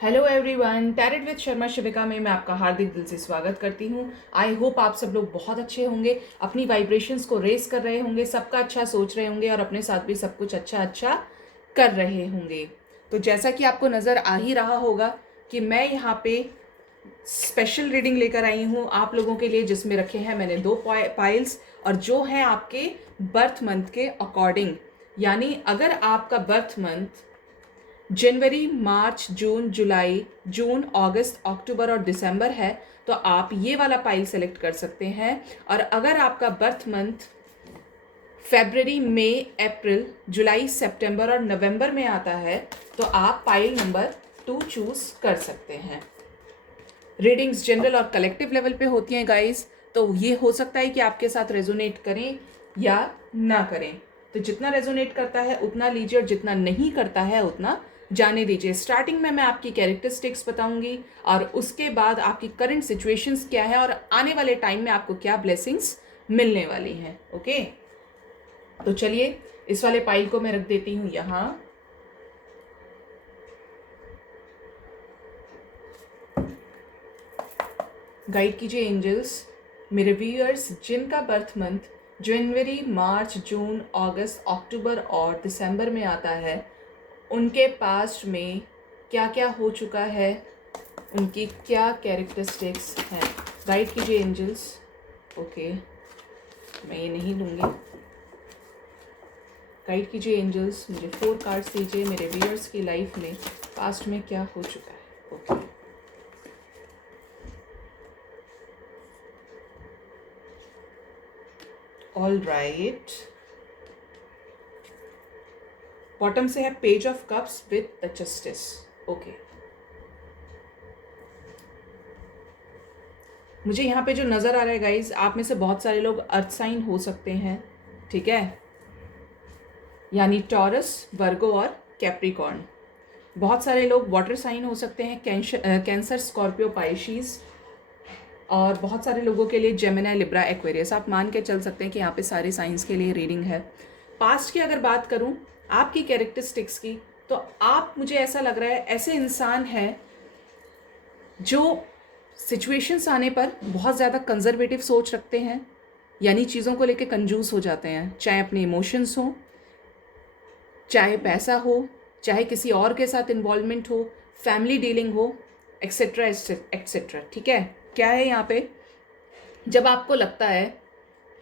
Hello everyone, tarot with Sharma Shivika में मैं आपका हार्दिक दिल से स्वागत करती हूँ। आई होप आप सब लोग बहुत अच्छे होंगे, अपनी वाइब्रेशंस को रेस कर रहे होंगे, सबका अच्छा सोच रहे होंगे और अपने साथ भी सब कुछ अच्छा अच्छा कर रहे होंगे। तो जैसा कि आपको नज़र आ ही रहा होगा कि मैं यहाँ पे स्पेशल रीडिंग लेकर आई हूँ आप लोगों के लिए, जिसमें रखे हैं मैंने 2 पाइल्स और जो है आपके बर्थ मंथ के अकॉर्डिंग। यानी अगर आपका बर्थ मंथ जनवरी, मार्च, जून, जुलाई, जून, अगस्त, अक्टूबर और दिसंबर है तो आप ये वाला पाइल सेलेक्ट कर सकते हैं। और अगर आपका बर्थ मंथ फरवरी, मई, अप्रैल, जुलाई, सितंबर और नवंबर में आता है तो आप पाइल नंबर 2 चूज कर सकते हैं। रीडिंग्स जनरल और कलेक्टिव लेवल पे होती हैं गाइस, तो ये हो सकता है कि आपके साथ रेजोनेट करें या ना करें। तो जितना रेजोनेट करता है उतना लीजिए और जितना नहीं करता है उतना जाने दीजिए। स्टार्टिंग में मैं आपकी कैरेक्टरिस्टिक्स बताऊंगी और उसके बाद आपकी करंट सिचुएशंस क्या है और आने वाले टाइम में आपको क्या ब्लेसिंग्स मिलने वाली हैं। ओके, तो चलिए इस वाले पाइल को मैं रख देती हूँ यहाँ। गाइड कीजिए एंजल्स, मेरे व्यूअर्स जिनका बर्थ मंथ जनवरी, मार्च, जून, अगस्त, अक्टूबर और दिसंबर में आता है, उनके पास्ट में क्या क्या हो चुका है, उनकी क्या कैरेक्टरिस्टिक्स हैं। गाइड कीजिए एंजल्स। ओके, मैं ये नहीं लूँगी। गाइड कीजिए एंजल्स, मुझे 4 कार्ड्स दीजिए मेरे व्यूअर्स की लाइफ में पास्ट में क्या हो चुका है। Okay, all right. बॉटम से है page of cups with the justice. Okay, मुझे यहाँ पे जो नज़र आ रहा है गाइज, आप में से बहुत सारे लोग अर्थ साइन हो सकते हैं, ठीक है, यानी टॉरस, वर्गो और कैप्रिकॉर्न। बहुत सारे लोग वाटर साइन हो सकते हैं, कैंसर, स्कॉर्पियो, पाइशीज। और बहुत सारे लोगों के लिए जेमिनी, लिब्रा, एक्वेरियस। आप मान के चल सकते हैं कि यहाँ पे सारे साइंस के लिए रीडिंग है। पास्ट की अगर बात करूँ आपकी कैरेक्टरिस्टिक्स की, तो आप, मुझे ऐसा लग रहा है, ऐसे इंसान हैं जो सिचुएशंस आने पर बहुत ज़्यादा कंजर्वेटिव सोच रखते हैं, यानी चीज़ों को लेके कंजूस हो जाते हैं, चाहे अपने इमोशंस हो, चाहे पैसा हो, चाहे किसी और के साथ इन्वॉल्वमेंट हो, फैमिली डीलिंग हो, एक्सेट्रा एक्सेट्रा। ठीक है, क्या है यहाँ पे, जब आपको लगता है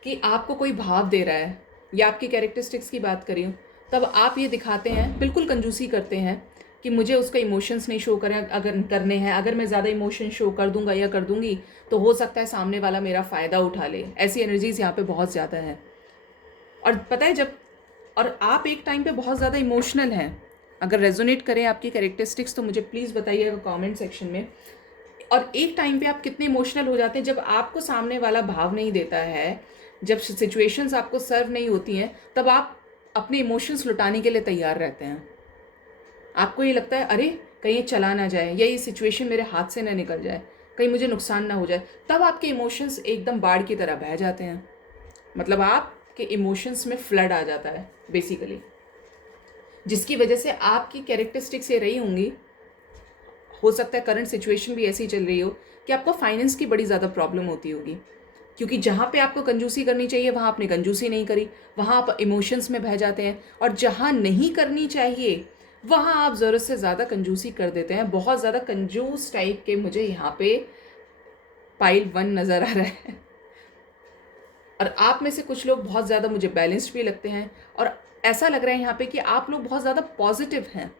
कि आपको कोई भाव दे रहा है, या आपकी कैरेक्टरिस्टिक्स की बात करी हूँ, तब आप ये दिखाते हैं, बिल्कुल कंजूसी करते हैं कि मुझे उसका इमोशंस नहीं शो करें, अगर करने हैं, अगर मैं ज़्यादा इमोशन शो कर दूंगा या कर दूंगी तो हो सकता है सामने वाला मेरा फ़ायदा उठा ले। ऐसी एनर्जीज यहाँ पे बहुत ज़्यादा है। और पता है, जब और आप एक टाइम पे बहुत ज़्यादा इमोशनल हैं, अगर रेजोनेट करें आपकी कैरेक्टरिस्टिक्स तो मुझे प्लीज़ बताइएगा कमेंट सेक्शन में। और एक टाइम पे आप कितने इमोशनल हो जाते हैं जब आपको सामने वाला भाव नहीं देता है, जब सिचुएशंस आपको सर्व नहीं होती हैं, तब आप अपने इमोशंस लुटाने के लिए तैयार रहते हैं। आपको ये लगता है अरे कहीं ये चला ना जाए, या ये सिचुएशन मेरे हाथ से ना निकल जाए, कहीं मुझे नुकसान ना हो जाए, तब आपके इमोशंस एकदम बाढ़ की तरह बह जाते हैं। मतलब आपके इमोशंस में फ्लड आ जाता है बेसिकली, जिसकी वजह से आपकी कैरेक्टरिस्टिक्स ये रही होंगी, हो सकता है करंट सिचुएशन भी ऐसी चल रही हो कि आपको फाइनेंस की बड़ी ज़्यादा प्रॉब्लम होती होगी, क्योंकि जहाँ पे आपको कंजूसी करनी चाहिए वहाँ आपने कंजूसी नहीं करी, वहाँ आप इमोशंस में बह जाते हैं, और जहाँ नहीं करनी चाहिए वहाँ आप ज़रूरत से ज़्यादा कंजूसी कर देते हैं। बहुत ज़्यादा कंजूस टाइप के मुझे यहाँ पे पाइल 1 नज़र आ रहा है। और आप में से कुछ लोग बहुत ज़्यादा मुझे बैलेंस्ड भी लगते हैं, और ऐसा लग रहा है यहाँ पे कि आप लोग बहुत ज़्यादा पॉजिटिव हैं।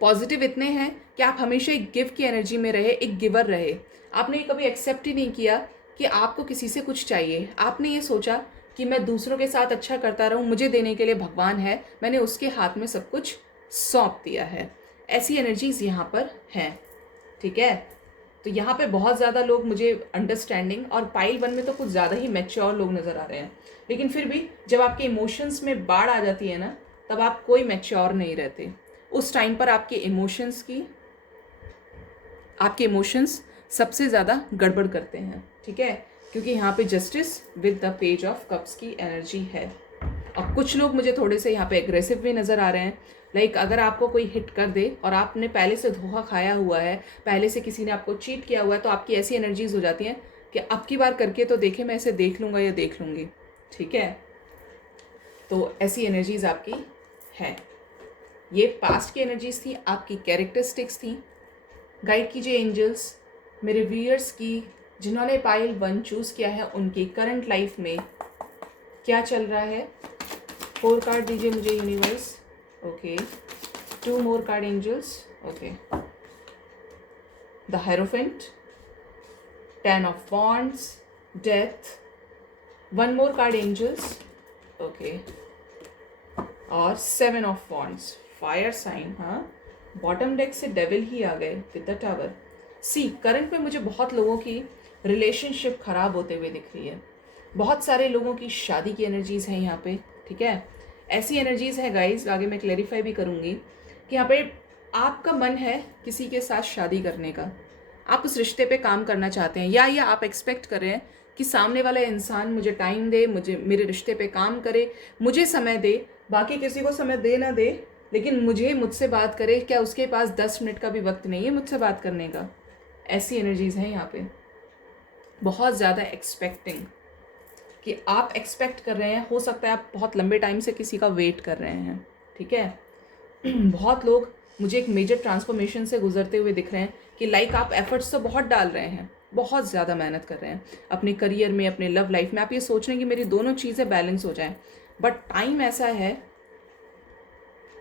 पॉजिटिव इतने हैं कि आप हमेशा एक गिव की एनर्जी में रहे, एक गिवर रहे। आपने कभी एक्सेप्ट ही नहीं किया कि आपको किसी से कुछ चाहिए। आपने ये सोचा कि मैं दूसरों के साथ अच्छा करता रहूं, मुझे देने के लिए भगवान है, मैंने उसके हाथ में सब कुछ सौंप दिया है। ऐसी एनर्जीज यहाँ पर हैं, ठीक है। तो यहाँ पे बहुत ज़्यादा लोग मुझे अंडरस्टैंडिंग, और पाइल 1 में तो कुछ ज़्यादा ही मैच्योर लोग नज़र आ रहे हैं। लेकिन फिर भी जब आपके इमोशंस में बाढ़ आ जाती है ना, तब आप कोई मैच्योर नहीं रहते। उस टाइम पर आपके इमोशंस सबसे ज़्यादा गड़बड़ करते हैं, ठीक है, क्योंकि यहाँ पे justice with the page of cups की एनर्जी है। और कुछ लोग मुझे थोड़े से यहाँ पे एग्रेसिव भी नज़र आ रहे हैं। लाइक अगर आपको कोई हिट कर दे और आपने पहले से धोखा खाया हुआ है, पहले से किसी ने आपको चीट किया हुआ है, तो आपकी ऐसी एनर्जीज हो जाती हैं कि अब की बार करके तो देखे, मैं इसे देख लूँगा या देख लूँगी। ठीक है, तो ऐसी एनर्जीज आपकी है। ये पास्ट की एनर्जीज थी, आपकी कैरेक्टरिस्टिक्स थी। गाइड कीजिए एंजल्स मेरे व्यूअर्स की, जिन्होंने पाइल 1 चूज़ किया है, उनकी करंट लाइफ में क्या चल रहा है। 4 कार्ड दीजिए मुझे universe. Okay, 2 more card angels. Okay, the hierophant, 10 of wands, death, 1 more card angels. Okay, और 7 ऑफ वॉन्ड्स, फायर साइन। हाँ, बॉटम डेक से डेविल ही आ गए with the tower. See, current में मुझे बहुत लोगों की रिलेशनशिप खराब होते हुए दिख रही है। बहुत सारे लोगों की शादी की एनर्जीज हैं यहाँ पे। ठीक है, ऐसी एनर्जीज है गाइज, आगे मैं क्लैरिफाई भी करूँगी कि यहाँ पे आपका मन है किसी के साथ शादी करने का, आप उस रिश्ते पे काम करना चाहते हैं, या आप एक्सपेक्ट कर रहे हैं कि सामने वाला इंसान मुझे टाइम दे, मुझे मेरे रिश्ते पे काम करे, मुझे समय दे, बाकी किसी को समय दे ना दे, लेकिन मुझसे बात करे। क्या उसके पास 10 मिनट का भी वक्त नहीं है मुझसे बात करने का? ऐसी एनर्जीज हैं यहाँ पे। बहुत ज़्यादा एक्सपेक्टिंग, कि आप एक्सपेक्ट कर रहे हैं, हो सकता है आप बहुत लंबे टाइम से किसी का वेट कर रहे हैं। ठीक है, बहुत लोग मुझे एक मेजर ट्रांसफॉर्मेशन से गुजरते हुए दिख रहे हैं कि लाइक आप एफर्ट्स तो बहुत डाल रहे हैं, बहुत ज़्यादा मेहनत कर रहे हैं अपने करियर में, अपने लव लाइफ में। आप ये सोच रहे हैं कि मेरी दोनों चीज़ें बैलेंस हो जाएं, बट टाइम ऐसा है,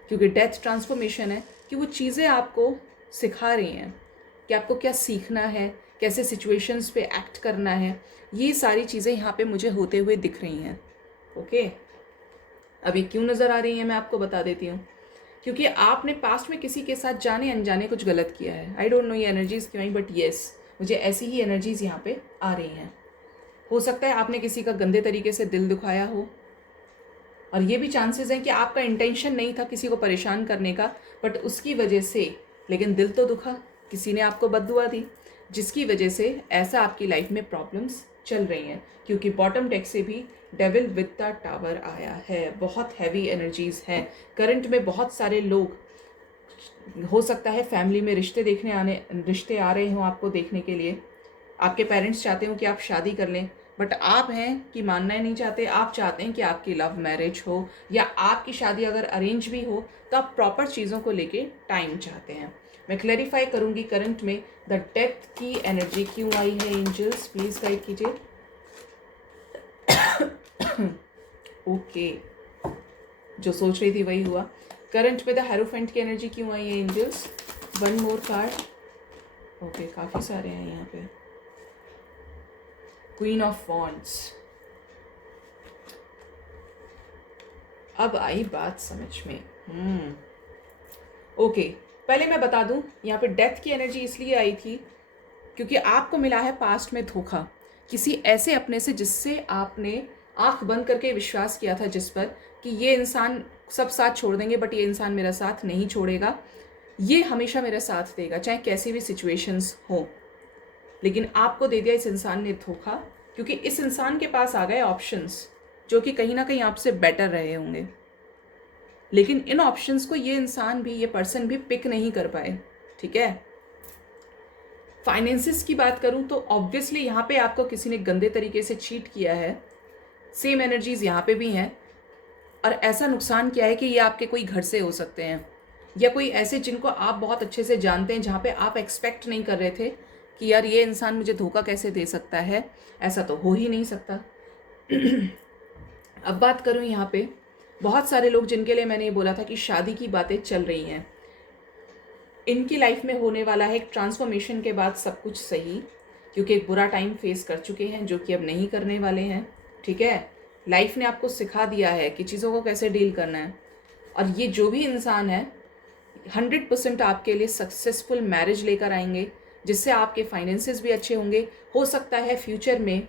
क्योंकि डेथ ट्रांसफॉर्मेशन है, कि वो चीज़ें आपको सिखा रही हैं कि आपको क्या सीखना है, कैसे सिचुएशंस पे एक्ट करना है। ये सारी चीज़ें यहाँ पे मुझे होते हुए दिख रही हैं। ओके, अब ये क्यों नज़र आ रही हैं मैं आपको बता देती हूँ। क्योंकि आपने पास्ट में किसी के साथ जाने अनजाने कुछ गलत किया है। आई डोंट नो ये एनर्जीज़ क्यों आई, बट येस, मुझे ऐसी ही एनर्जीज़ यहाँ पे आ रही हैं। हो सकता है आपने किसी का गंदे तरीके से दिल दुखाया हो, और ये भी चांसेस हैं कि आपका इंटेंशन नहीं था किसी को परेशान करने का, बट उसकी वजह से, लेकिन दिल तो दुखा, किसी ने आपको बद्दुआ दी, जिसकी वजह से ऐसा आपकी लाइफ में प्रॉब्लम्स चल रही हैं। क्योंकि बॉटम डेक से भी डेविल विद द टावर आया है। बहुत हैवी एनर्जीज़ हैं करंट में। बहुत सारे लोग, हो सकता है फैमिली में रिश्ते आ रहे हों आपको देखने के लिए। आपके पेरेंट्स चाहते हो कि आप शादी कर लें, बट आप हैं कि मानना ही नहीं चाहते। आप चाहते हैं कि आपकी लव मैरिज हो, या आपकी शादी अगर अरेंज भी हो तो आप प्रॉपर चीज़ों को लेके टाइम चाहते हैं। मैं क्लैरिफाई करूंगी करंट में द डेथ की एनर्जी क्यों आई है। एंजल्स प्लीज गाइड कीजिए। ओके, जो सोच रही थी वही हुआ। करंट में द हेरोफेंट की एनर्जी क्यों आई है एंजल्स? 1 more card. ओके, काफ़ी सारे हैं यहाँ पे। Queen of wands. अब आई बात समझ में। ओके, पहले मैं बता दूं, यहाँ पे डेथ की एनर्जी इसलिए आई थी क्योंकि आपको मिला है पास्ट में धोखा किसी ऐसे अपने से जिससे आपने आंख बंद करके विश्वास किया था, जिस पर कि ये इंसान सब साथ छोड़ देंगे, बट ये इंसान मेरा साथ नहीं छोड़ेगा, ये हमेशा मेरा साथ देगा चाहे कैसी भी सिचुएशंस हो। लेकिन आपको दे दिया इस इंसान ने धोखा, क्योंकि इस इंसान के पास आ गए ऑप्शंस जो कि कहीं ना कहीं आपसे बेटर रहे होंगे, लेकिन इन ऑप्शंस को ये इंसान भी, ये पर्सन भी पिक नहीं कर पाए। ठीक है, फाइनेंसिस की बात करूं तो ऑब्वियसली यहाँ पे आपको किसी ने गंदे तरीके से चीट किया है। सेम एनर्जीज यहाँ पे भी हैं, और ऐसा नुकसान किया है कि ये आपके कोई घर से हो सकते हैं, या कोई ऐसे जिनको आप बहुत अच्छे से जानते हैं, जहाँ पे आप एक्सपेक्ट नहीं कर रहे थे कि यार ये इंसान मुझे धोखा कैसे दे सकता है, ऐसा तो हो ही नहीं सकता। अब बात करूँ यहाँ पे बहुत सारे लोग जिनके लिए मैंने ये बोला था कि शादी की बातें चल रही हैं, इनकी लाइफ में होने वाला है एक ट्रांसफॉर्मेशन के बाद सब कुछ सही, क्योंकि एक बुरा टाइम फेस कर चुके हैं जो कि अब नहीं करने वाले हैं। ठीक है, लाइफ ने आपको सिखा दिया है कि चीज़ों को कैसे डील करना है, और ये जो भी इंसान है 100% आपके लिए सक्सेसफुल मैरिज लेकर आएंगे, जिससे आपके फाइनेंसेस भी अच्छे होंगे। हो सकता है फ्यूचर में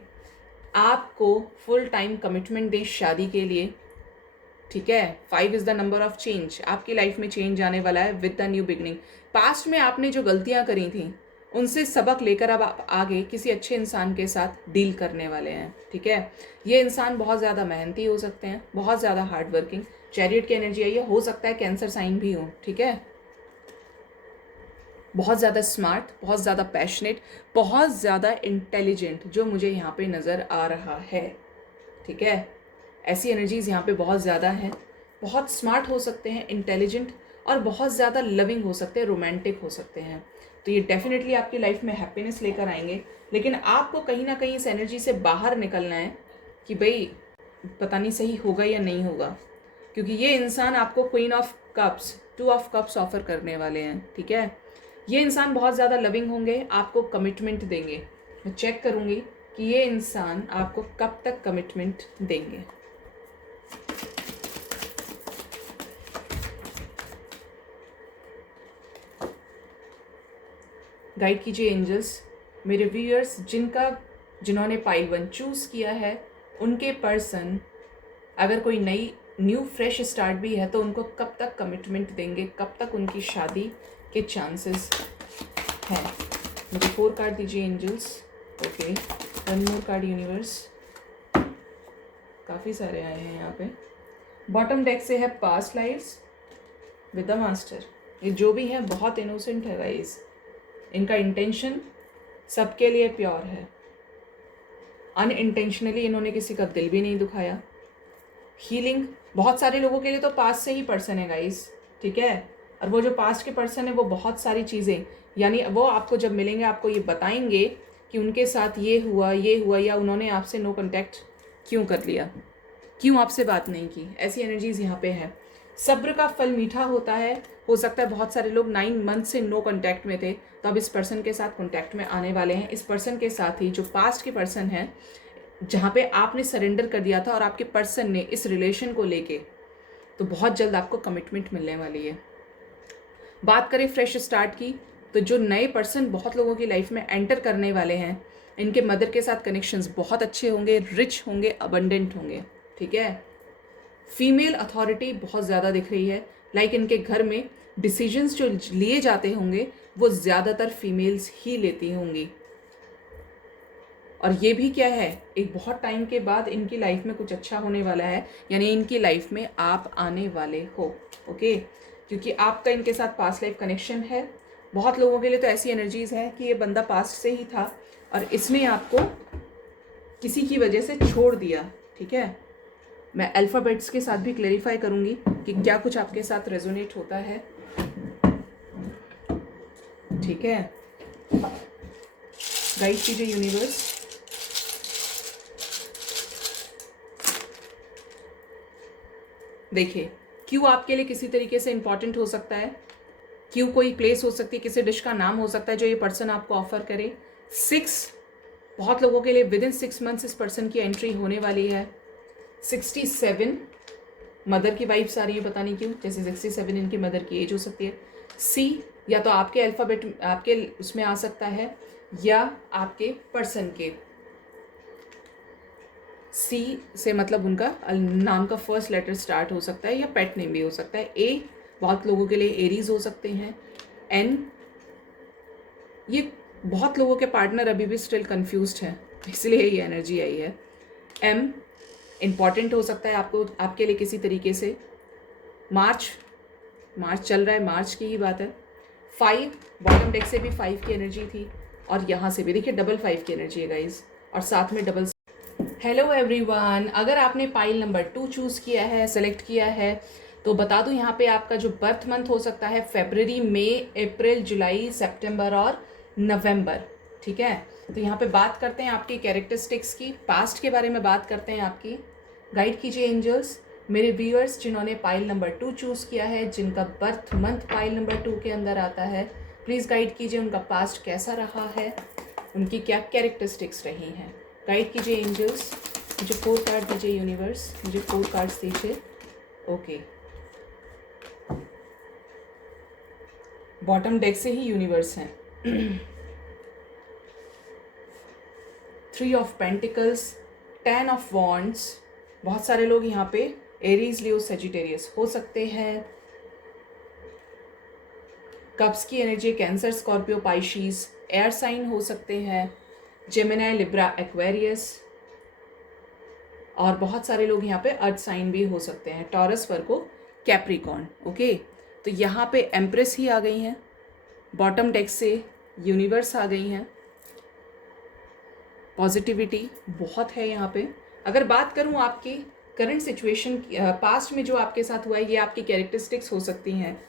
आपको फुल टाइम कमिटमेंट दें शादी के लिए। ठीक है, 5 is the number of change. आपकी लाइफ में चेंज आने वाला है with the new beginning. Past में आपने जो गलतियां करी थी उनसे सबक लेकर अब आप आगे किसी अच्छे इंसान के साथ डील करने वाले हैं, ठीक है। ये इंसान बहुत ज़्यादा मेहनती हो सकते हैं, बहुत ज़्यादा हार्ड वर्किंग, चैरियट की एनर्जी आई है, हो सकता है कैंसर साइन भी हो, ठीक है। बहुत ज़्यादा स्मार्ट, बहुत ज़्यादा पैशनेट, बहुत ज़्यादा इंटेलिजेंट जो मुझे यहाँ पे नज़र आ रहा है, ठीक है। ऐसी एनर्जीज़ यहाँ पे बहुत ज़्यादा हैं। बहुत स्मार्ट हो सकते हैं, इंटेलिजेंट, और बहुत ज़्यादा लविंग हो सकते हैं, रोमांटिक हो सकते हैं। तो ये डेफिनेटली आपकी लाइफ में हैप्पीनेस लेकर आएंगे। लेकिन आपको कहीं ना कहीं इस एनर्जी से बाहर निकलना है कि भाई पता नहीं सही होगा या नहीं होगा, क्योंकि ये इंसान आपको queen of cups, 2 of cups offer करने वाले हैं, ठीक है। ये इंसान बहुत ज़्यादा लविंग होंगे, आपको कमिटमेंट देंगे। मैं चेक करूँगी कि ये इंसान आपको कब तक कमिटमेंट देंगे। गाइड कीजिए एंजल्स, मेरे व्यूअर्स जिन्होंने पाइल 1 चूज़ किया है, उनके पर्सन अगर कोई न्यू फ्रेश स्टार्ट भी है तो उनको कब तक कमिटमेंट देंगे, कब तक उनकी शादी के चांसेस हैं। मुझे 4 कार्ड दीजिए angels. Okay, 1 more card universe. काफ़ी सारे आए हैं यहाँ पे। बॉटम डेक से है past lifes with the master. ये जो भी है बहुत इनोसेंट है गाइस, इनका इंटेंशन सबके लिए प्योर है। अनइंटेंशनली इन्होंने किसी का दिल भी नहीं दुखाया। हीलिंग, बहुत सारे लोगों के लिए तो पास्ट से ही पर्सन है गाइस, ठीक है। और वो जो पास्ट के पर्सन है वो बहुत सारी चीज़ें, यानी वो आपको जब मिलेंगे आपको ये बताएंगे कि उनके साथ ये हुआ या उन्होंने आपसे नो कांटेक्ट क्यों कर लिया, क्यों आपसे बात नहीं की। ऐसी एनर्जीज यहाँ पे है। सब्र का फल मीठा होता है। हो सकता है बहुत सारे लोग 9 मंथ से नो कांटेक्ट में थे, तो अब इस पर्सन के साथ कांटेक्ट में आने वाले हैं। इस पर्सन के साथ ही जो पास्ट के पर्सन है, जहाँ पे आपने सरेंडर कर दिया था और आपके पर्सन ने इस रिलेशन को लेके, तो बहुत जल्द आपको कमिटमेंट मिलने वाली है। बात करें फ्रेश स्टार्ट की, तो जो नए पर्सन बहुत लोगों की लाइफ में एंटर करने वाले हैं, इनके मदर के साथ कनेक्शंस बहुत अच्छे होंगे, रिच होंगे, अबंडेंट होंगे, ठीक है। फीमेल अथॉरिटी बहुत ज़्यादा दिख रही है। लाइक इनके घर में डिसीजंस जो लिए जाते होंगे वो ज़्यादातर फीमेल्स ही लेती होंगी। और ये भी क्या है, एक बहुत टाइम के बाद इनकी लाइफ में कुछ अच्छा होने वाला है, यानी इनकी लाइफ में आप आने वाले हो, ओके। क्योंकि आपका इनके साथ पास्ट लाइफ कनेक्शन है। बहुत लोगों के लिए तो ऐसी एनर्जीज है कि ये बंदा पास्ट से ही था और इसने आपको किसी की वजह से छोड़ दिया, ठीक है। मैं अल्फ़ाबेट्स के साथ भी क्लेरिफाई करूंगी कि क्या कुछ आपके साथ रेजोनेट होता है, ठीक है। गाइड कीजिए यूनिवर्स। देखिए, क्यों आपके लिए किसी तरीके से इंपॉर्टेंट हो सकता है, क्यों कोई प्लेस हो सकती है, किसी डिश का नाम हो सकता है जो ये पर्सन आपको ऑफर करे। 6, बहुत लोगों के लिए विद इन 6 मंथ्स इस पर्सन की एंट्री होने वाली है। 67, मदर की वाइब्स आ रही है, पता नहीं क्यों, जैसे 67 इनकी मदर की एज हो सकती है। C या तो आपके अल्फ़ाबेट आपके उसमें आ सकता है या आपके पर्सन के। C से मतलब उनका नाम का फर्स्ट लेटर स्टार्ट हो सकता है या पेट नेम भी हो सकता है। A बहुत लोगों के लिए एरीज हो सकते हैं। N, ये बहुत लोगों के पार्टनर अभी भी स्टिल कंफ्यूज्ड हैं, इसलिए ये एनर्जी आई है। M इम्पॉर्टेंट हो सकता है आपके लिए किसी तरीके से। मार्च चल रहा है, मार्च की ही बात है। 5, बॉटम डेक से भी 5 की एनर्जी थी और यहाँ से भी देखिए डबल 5 की एनर्जी है गाइज, और साथ में डबल। हेलो एवरीवन, अगर आपने पाइल नंबर 2 चूज़ किया है, सेलेक्ट किया है, तो बता दूं यहाँ पे आपका जो बर्थ मंथ हो सकता है फरवरी, मई, अप्रैल, जुलाई, सितंबर और नवंबर, ठीक है। तो यहाँ पे बात करते हैं आपकी कैरेक्टरिस्टिक्स की, पास्ट के बारे में बात करते हैं आपकी। गाइड कीजिए एंजल्स, मेरे व्यूअर्स जिन्होंने पाइल नंबर 2 चूज़ किया है, जिनका बर्थ मंथ पाइल नंबर 2 के अंदर आता है, प्लीज़ गाइड कीजिए उनका पास्ट कैसा रहा है, उनकी क्या कैरेक्टरिस्टिक्स रही हैं। गाइड कीजिए एंजल्स, मुझे 4 कार्ड दीजिए यूनिवर्स, मुझे 4 कार्ड्स दीजिए। ओके, बॉटम डेक से ही यूनिवर्स हैं। 3 ऑफ पेंटिकल्स, 10 ऑफ वॉन्ड्स। बहुत सारे लोग यहाँ पे एरीज, लियो, सेजिटेरियस हो सकते हैं। कप्स की energy Cancer, Scorpio, Pisces, air sign हो सकते हैं, जेमिनी, लिब्रा, एक्वेरियस, और बहुत सारे लोग यहाँ पे अर्थ साइन भी हो सकते हैं, टॉरस, वर्गो, कैप्रिकॉर्न। ओके, तो यहाँ पे एम्प्रेस ही आ गई हैं, बॉटम डेक से यूनिवर्स आ गई हैं, पॉजिटिविटी बहुत है यहाँ पे। अगर बात करूँ आपकी करंट सिचुएशन, पास्ट में जो आपके साथ हुआ है, ये आपकी कैरेक्टरिस्टिक्स हो सकती हैं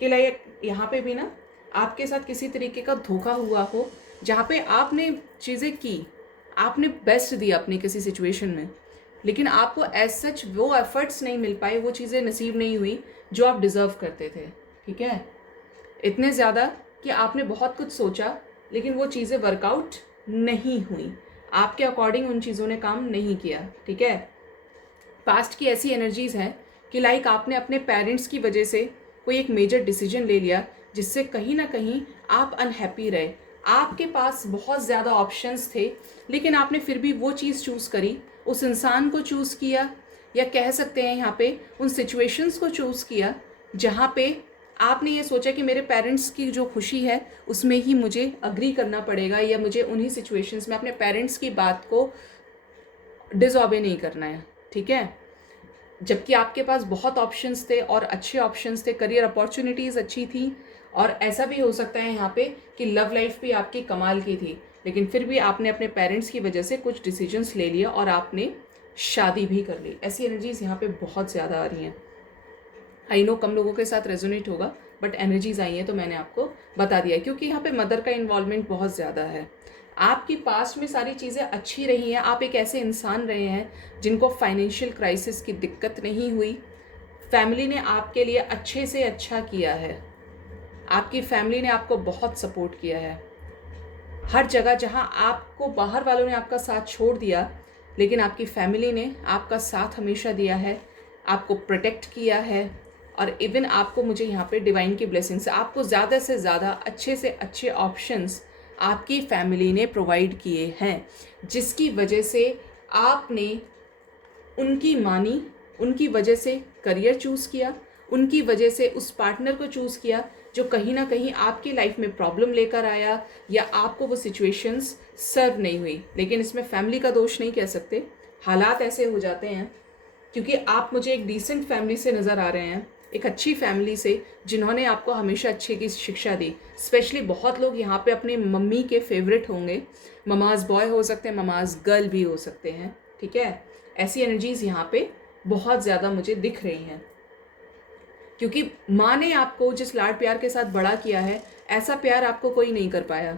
कि लाइक यहाँ पे भी ना आपके साथ किसी तरीके का धोखा हुआ हो, जहाँ पे आपने चीज़ें की, आपने बेस्ट दिया अपनी किसी सिचुएशन में, लेकिन आपको एज सच वो एफर्ट्स नहीं मिल पाए, वो चीज़ें नसीब नहीं हुई जो आप डिज़र्व करते थे। ठीक है, इतने ज़्यादा कि आपने बहुत कुछ सोचा लेकिन वो चीज़ें वर्कआउट नहीं हुई, आपके अकॉर्डिंग उन चीज़ों ने काम नहीं किया। ठीक है, पास्ट की ऐसी एनर्जीज़ हैं कि लाइक आपने अपने पेरेंट्स की वजह से कोई एक मेजर डिसीजन ले लिया जिससे कहीं ना कहीं आप अनहैप्पी रहे। आपके पास बहुत ज़्यादा ऑप्शंस थे लेकिन आपने फिर भी वो चीज़ चूज़ करी, उस इंसान को चूज़ किया, या कह सकते हैं यहाँ पे उन सिचुएशंस को चूज़ किया जहाँ पे आपने ये सोचा कि मेरे पेरेंट्स की जो खुशी है उसमें ही मुझे अग्री करना पड़ेगा, या मुझे उन्हीं सिचुएशंस में अपने पेरेंट्स की बात को डिसऑबे नहीं करना है। ठीक है, जबकि आपके पास बहुत ऑप्शंस थे और अच्छे ऑप्शंस थे, करियर अपॉर्चुनिटीज़ अच्छी थी, और ऐसा भी हो सकता है यहाँ पे कि लव लाइफ भी आपकी कमाल की थी, लेकिन फिर भी आपने अपने पेरेंट्स की वजह से कुछ डिसीजंस ले लिया और आपने शादी भी कर ली। ऐसी एनर्जीज़ यहाँ पे बहुत ज़्यादा आ रही हैं। आई नो कम लोगों के साथ रेजोनेट होगा, बट एनर्जीज आई हैं तो मैंने आपको बता दिया, क्योंकि यहाँ पे मदर का इन्वॉल्वमेंट बहुत ज़्यादा है। आपकी पास्ट में सारी चीज़ें अच्छी रही हैं, आप एक ऐसे इंसान रहे हैं जिनको फाइनेंशियल क्राइसिस की दिक्कत नहीं हुई, फैमिली ने आपके लिए अच्छे से अच्छा किया है, आपकी फैमिली ने आपको बहुत सपोर्ट किया है। हर जगह जहाँ आपको बाहर वालों ने आपका साथ छोड़ दिया, लेकिन आपकी फैमिली ने आपका साथ हमेशा दिया है, आपको प्रोटेक्ट किया है, और इवन आपको, मुझे यहाँ पे डिवाइन की ब्लेसिंग से आपको ज़्यादा से ज़्यादा अच्छे से अच्छे ऑप्शंस आपकी फैमिली ने प्रोवाइड किए हैं, जिसकी वजह से आपने उनकी मानी, उनकी वजह से करियर चूज़ किया, उनकी वजह से उस पार्टनर को चूज़ किया जो कहीं ना कहीं आपकी लाइफ में प्रॉब्लम लेकर आया, या आपको वो सिचुएशंस सर्व नहीं हुई। लेकिन इसमें फैमिली का दोष नहीं कह सकते, हालात ऐसे हो जाते हैं, क्योंकि आप मुझे एक डिसेंट फैमिली से नज़र आ रहे हैं, एक अच्छी फैमिली से जिन्होंने आपको हमेशा अच्छे की शिक्षा दी। स्पेशली बहुत लोग यहाँ पे अपने मम्मी के फेवरेट होंगे, ममाज बॉय हो सकते हैं, ममाज गर्ल भी हो सकते हैं। ठीक है, ऐसी एनर्जीज़ यहाँ पे बहुत ज़्यादा मुझे दिख रही हैं, क्योंकि माँ ने आपको जिस लाड प्यार के साथ बड़ा किया है, ऐसा प्यार आपको कोई नहीं कर पाया।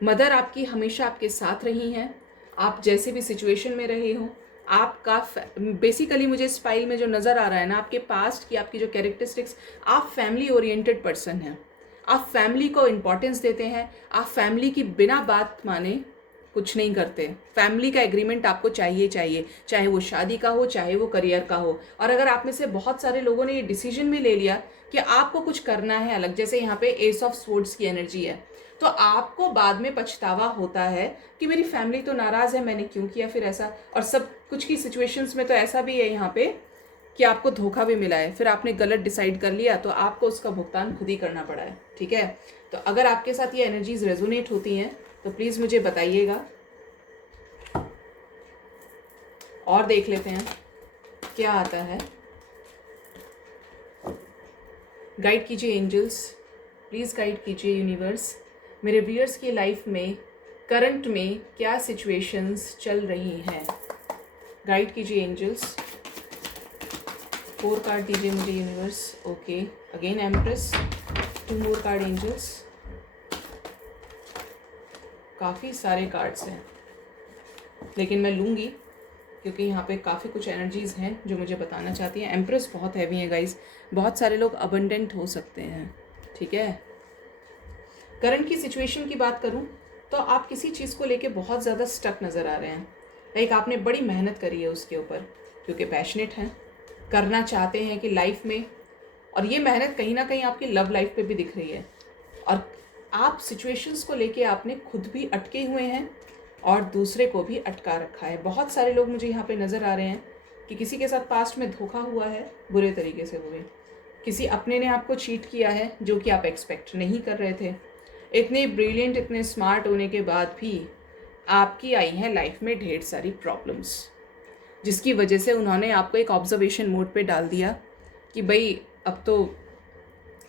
मदर आपकी हमेशा आपके साथ रही हैं, आप जैसे भी सिचुएशन में रहे हो, आपका बेसिकली मुझे इस फाइल में जो नज़र आ रहा है ना, आपके पास्ट की, आपकी जो कैरेक्टरिस्टिक्स, आप फैमिली ओरिएंटेड पर्सन हैं, आप फैमिली को इम्पोर्टेंस देते हैं, आप फैमिली की बिना बात माने कुछ नहीं करते। फैमिली का एग्रीमेंट आपको चाहिए चाहिए, चाहे वो शादी का हो, चाहे वो करियर का हो। और अगर आप में से बहुत सारे लोगों ने ये डिसीजन भी ले लिया कि आपको कुछ करना है अलग, जैसे यहाँ पे एस ऑफ स्वॉर्ड्स की एनर्जी है, तो आपको बाद में पछतावा होता है कि मेरी फैमिली तो नाराज़ है, मैंने क्यों किया फिर ऐसा। और सब कुछ की सिचुएशंस में तो ऐसा भी है यहाँ पे कि आपको धोखा भी मिला है, फिर आपने गलत डिसाइड कर लिया तो आपको उसका भुगतान खुद ही करना पड़ा है। ठीक है, तो अगर आपके साथ ये एनर्जीज रेजोनेट होती हैं तो प्लीज़ मुझे बताइएगा, और देख लेते हैं क्या आता है। गाइड कीजिए एंजल्स, प्लीज़ गाइड कीजिए यूनिवर्स, मेरे व्यूअर्स की लाइफ में करंट में क्या सिचुएशंस चल रही हैं। गाइड कीजिए एंजल्स, 4 कार्ड दीजिए मुझे universe. Okay, again empress, 2 more card angels. काफ़ी सारे कार्ड्स हैं, लेकिन मैं लूँगी क्योंकि यहाँ पे काफ़ी कुछ एनर्जीज़ हैं जो मुझे बताना चाहती हैं। एम्प्रेस बहुत हैवी है गाइस, बहुत सारे लोग अबंडेंट हो सकते हैं। ठीक है, करंट की सिचुएशन की बात करूँ तो आप किसी चीज़ को लेके बहुत ज़्यादा स्टक नज़र आ रहे हैं। लाइक आपने बड़ी मेहनत करी है उसके ऊपर, क्योंकि पैशनेट हैं, करना चाहते हैं कि लाइफ में, और ये मेहनत कहीं ना कहीं आपकी लव लाइफ पे भी दिख रही है। और आप सिचुएशंस को लेके आपने खुद भी अटके हुए हैं और दूसरे को भी अटका रखा है। बहुत सारे लोग मुझे यहाँ पे नज़र आ रहे हैं कि किसी के साथ पास्ट में धोखा हुआ है, बुरे तरीके से हुए, किसी अपने ने आपको चीट किया है जो कि आप एक्सपेक्ट नहीं कर रहे थे। इतने ब्रिलियंट, इतने स्मार्ट होने के बाद भी आपकी आई हैं लाइफ में ढेर सारी प्रॉब्लम्स, जिसकी वजह से उन्होंने आपको एक ऑब्जर्वेशन मोड पे डाल दिया कि भाई अब तो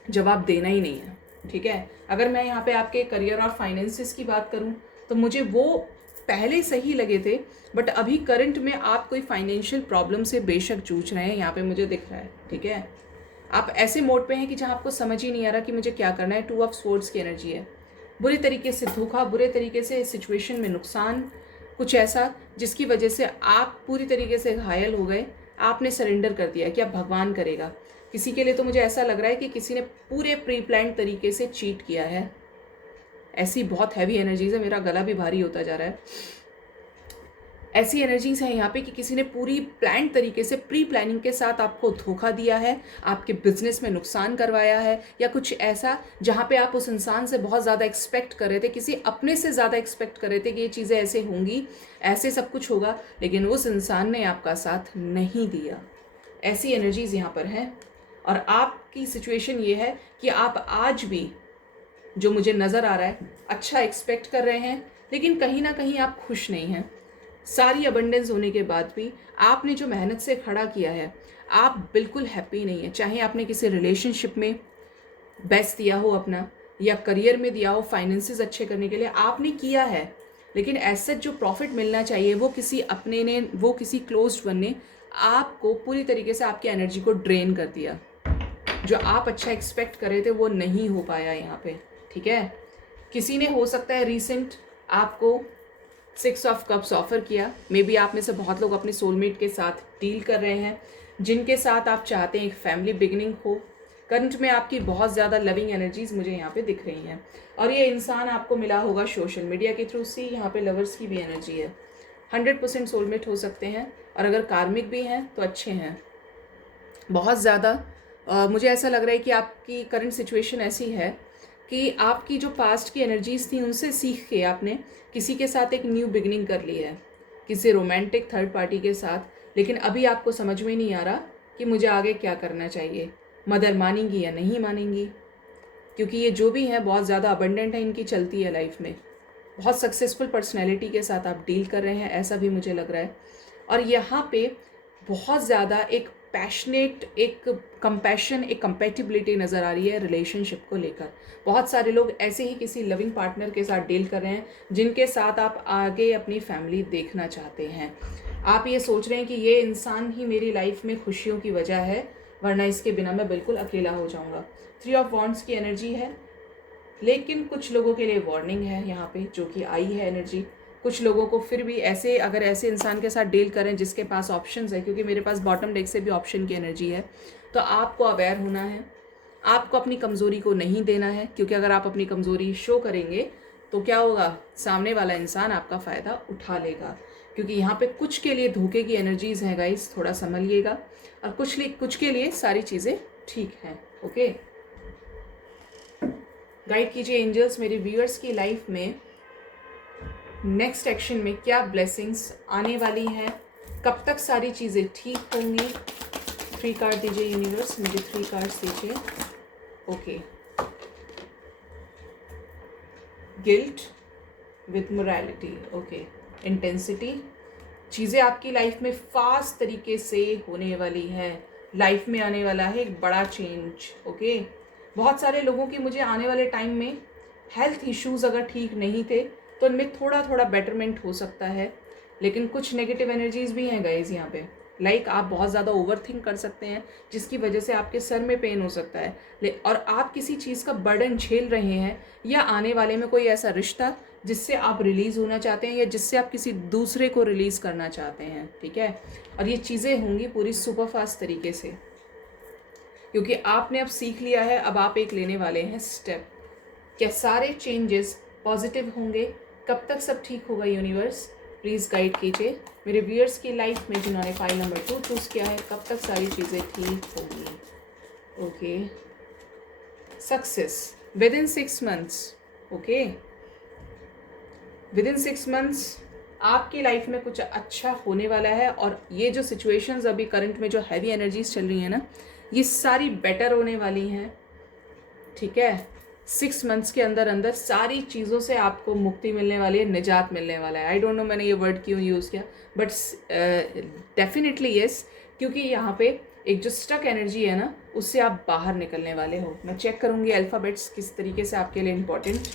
जवाब देना ही नहीं है। ठीक है, अगर मैं यहाँ पे आपके करियर और फाइनेंसिस की बात करूँ तो मुझे वो पहले सही लगे थे, बट अभी करंट में आप कोई फाइनेंशियल प्रॉब्लम से बेशक जूझ रहे हैं, यहाँ पे मुझे दिख रहा है। ठीक है, आप ऐसे मोड पे हैं कि जहाँ आपको समझ ही नहीं आ रहा कि मुझे क्या करना है। 2 ऑफ स्वॉर्ड्स की एनर्जी है। बुरे तरीके से धोखा, बुरे तरीके से सिचुएशन में नुकसान, कुछ ऐसा जिसकी वजह से आप पूरी तरीके से घायल हो गए, आपने सरेंडर कर दिया कि अब भगवान करेगा। किसी के लिए तो मुझे ऐसा लग रहा है कि किसी ने पूरे प्री प्लान तरीके से चीट किया है। ऐसी बहुत हैवी एनर्जीज है, मेरा गला भी भारी होता जा रहा है। ऐसी एनर्जीज है यहाँ पे कि किसी ने पूरी प्लान तरीके से, प्री प्लानिंग के साथ आपको धोखा दिया है, आपके बिजनेस में नुकसान करवाया है, या कुछ ऐसा जहाँ पे आप उस इंसान से बहुत ज़्यादा एक्सपेक्ट कर रहे थे, किसी अपने से ज़्यादा एक्सपेक्ट कर रहे थे कि ये चीज़ें ऐसे होंगी, ऐसे सब कुछ होगा, लेकिन उस इंसान ने आपका साथ नहीं दिया। ऐसी एनर्जीज यहाँ पर हैं। और आपकी सिचुएशन ये है कि आप आज भी, जो मुझे नज़र आ रहा है, अच्छा एक्सपेक्ट कर रहे हैं, लेकिन कहीं ना कहीं आप खुश नहीं हैं। सारी अबंडेंस होने के बाद भी आपने जो मेहनत से खड़ा किया है, आप बिल्कुल हैप्पी नहीं है। चाहे आपने किसी रिलेशनशिप में बेस्ट दिया हो अपना, या करियर में दिया हो, फाइनेंसेस अच्छे करने के लिए आपने किया है, लेकिन ऐसा जो प्रॉफिट मिलना चाहिए वो किसी अपने ने, वो किसी क्लोज्ड वन ने आपको पूरी तरीके से आपकी एनर्जी को ड्रेन कर दिया। जो आप अच्छा एक्सपेक्ट कर रहे थे वो नहीं हो पाया यहाँ पे। ठीक है, किसी ने हो सकता है रिसेंट आपको 6 ऑफ कप्स ऑफर किया। मे बी आप में से बहुत लोग अपने सोलमेट के साथ डील कर रहे हैं, जिनके साथ आप चाहते हैं एक फैमिली बिगनिंग हो। करंट में आपकी बहुत ज़्यादा लविंग एनर्जीज मुझे यहाँ पे दिख रही हैं, और ये इंसान आपको मिला होगा सोशल मीडिया के थ्रू। सी यहाँ पे लवर्स की भी एनर्जी है। 100% सोलमेट हो सकते हैं, और अगर कार्मिक भी हैं तो अच्छे हैं बहुत ज़्यादा। मुझे ऐसा लग रहा है कि आपकी करंट सिचुएशन ऐसी है कि आपकी जो पास्ट की एनर्जीज थी उनसे सीख के आपने किसी के साथ एक न्यू बिगनिंग कर ली है, किसी रोमांटिक थर्ड पार्टी के साथ। लेकिन अभी आपको समझ में नहीं आ रहा कि मुझे आगे क्या करना चाहिए, मदर मानेंगी या नहीं मानेंगी, क्योंकि ये जो भी है बहुत ज़्यादा अबंडेंट है, इनकी चलती है लाइफ में। बहुत सक्सेसफुल पर्सनैलिटी के साथ आप डील कर रहे हैं, ऐसा भी मुझे लग रहा है। और यहाँ पे बहुत ज़्यादा एक पैशनेट, एक कंपैशन, एक कंपेटिबिलिटी नज़र आ रही है रिलेशनशिप को लेकर। बहुत सारे लोग ऐसे ही किसी लविंग पार्टनर के साथ डील कर रहे हैं, जिनके साथ आप आगे अपनी फैमिली देखना चाहते हैं। आप ये सोच रहे हैं कि ये इंसान ही मेरी लाइफ में खुशियों की वजह है, वरना इसके बिना मैं बिल्कुल अकेला हो जाऊंगा। 3 ऑफ वॉन्ड्स की एनर्जी है, लेकिन कुछ लोगों के लिए वार्निंग है यहाँ पे, जो कि आई है एनर्जी। कुछ लोगों को फिर भी ऐसे, अगर ऐसे इंसान के साथ डील करें जिसके पास ऑप्शंस है, क्योंकि मेरे पास बॉटम डेक से भी ऑप्शन की एनर्जी है, तो आपको अवेयर होना है। आपको अपनी कमज़ोरी को नहीं देना है, क्योंकि अगर आप अपनी कमज़ोरी शो करेंगे तो क्या होगा, सामने वाला इंसान आपका फ़ायदा उठा लेगा। क्योंकि यहाँ पे कुछ के लिए धोखे की एनर्जीज़ हैं गाइस, थोड़ा समझिएगा। और कुछ के लिए सारी चीज़ें ठीक हैं। ओके, गाइड कीजिए एंजल्स मेरे व्यूअर्स की लाइफ में नेक्स्ट एक्शन में क्या ब्लेसिंग्स आने वाली हैं, कब तक सारी चीज़ें ठीक होंगी। 3 कार्ड दीजिए यूनिवर्स, मुझे 3 कार्ड्स दीजिए। Okay, guilt with morality. Okay, intensity. चीज़ें आपकी लाइफ में फास्ट तरीके से होने वाली है, लाइफ में आने वाला है एक बड़ा चेंज। ओके, बहुत सारे लोगों की मुझे आने वाले टाइम में हेल्थ इश्यूज अगर ठीक नहीं थे तो इनमें थोड़ा थोड़ा बेटरमेंट हो सकता है, लेकिन कुछ नेगेटिव एनर्जीज भी हैं गाइज यहाँ पे। लाइक आप बहुत ज़्यादा ओवरथिंक कर सकते हैं, जिसकी वजह से आपके सर में पेन हो सकता है, और आप किसी चीज़ का बर्डन झेल रहे हैं, या आने वाले में कोई ऐसा रिश्ता जिससे आप रिलीज़ होना चाहते हैं, या जिससे आप किसी दूसरे को रिलीज़ करना चाहते हैं। ठीक है, और ये चीज़ें होंगी पूरी सुपरफास्ट तरीके से, क्योंकि आपने अब सीख लिया है। अब आप एक लेने वाले हैं स्टेप। क्या सारे चेंजेस पॉजिटिव होंगे, कब तक सब ठीक होगा यूनिवर्स, प्लीज़ गाइड कीजिए मेरे व्यूअर्स की लाइफ में जिन्होंने फाइल नंबर 2 चूज़ किया है, कब तक सारी चीज़ें ठीक होंगी। Okay, success with in 6 months. Okay, with in 6 months आपकी लाइफ में कुछ अच्छा होने वाला है। और ये जो सिचुएशंस अभी करंट में जो हैवी एनर्जीज चल रही है ना, ये सारी बेटर होने वाली हैं, ठीक है। 6 मंथ्स के अंदर अंदर सारी चीज़ों से आपको मुक्ति मिलने वाली है, निजात मिलने वाला है। आई डोंट नो मैंने ये वर्ड क्यों यूज़ किया, बट डेफिनेटली येस, क्योंकि यहाँ पे एक जो स्टक एनर्जी है ना, उससे आप बाहर निकलने वाले हो। मैं चेक करूँगी अल्फ़ाबेट्स किस तरीके से आपके लिए इम्पोर्टेंट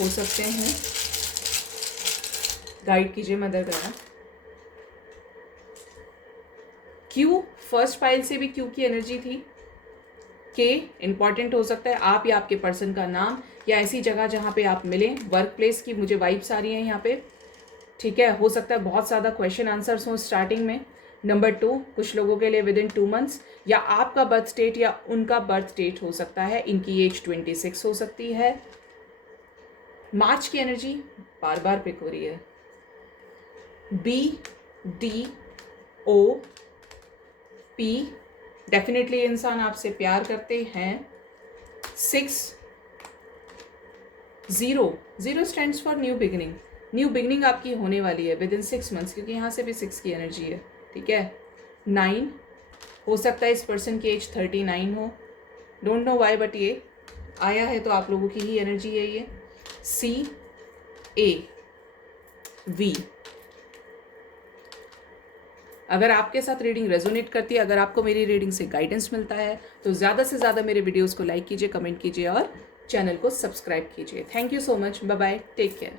हो सकते हैं। गाइड कीजिए mother God. Q, first file से भी क्यू की एनर्जी थी। के इम्पॉर्टेंट हो सकता है, आप या आपके पर्सन का नाम या ऐसी जगह जहाँ पे आप मिलें। वर्क प्लेस की मुझे वाइब्स आ रही हैं यहाँ पे, ठीक है। हो सकता है बहुत ज़्यादा क्वेश्चन आंसर्स हों स्टार्टिंग में। नंबर 2, कुछ लोगों के लिए विदिन 2 मंथ्स, या आपका बर्थ डेट या उनका बर्थ डेट हो सकता है। इनकी एज 26 हो सकती है। मार्च की एनर्जी बार बार पिक हो रही है। BDOP, डेफिनेटली इंसान आपसे प्यार करते हैं। 6 0 stands for new beginning. New beginning आपकी होने वाली है विद इन 6 मंथ्स, क्योंकि यहाँ से भी 6 की एनर्जी है, ठीक है। 9, हो सकता है इस पर्सन की एज 39 हो, डोंट नो वाई, बट ये आया है तो आप लोगों की ही एनर्जी है ये। CAV, अगर आपके साथ रीडिंग रेजोनेट करती है, अगर आपको मेरी रीडिंग से गाइडेंस मिलता है, तो ज़्यादा से ज़्यादा मेरे वीडियोस को लाइक कीजिए, कमेंट कीजिए और चैनल को सब्सक्राइब कीजिए। Thank you so much, bye bye, take care.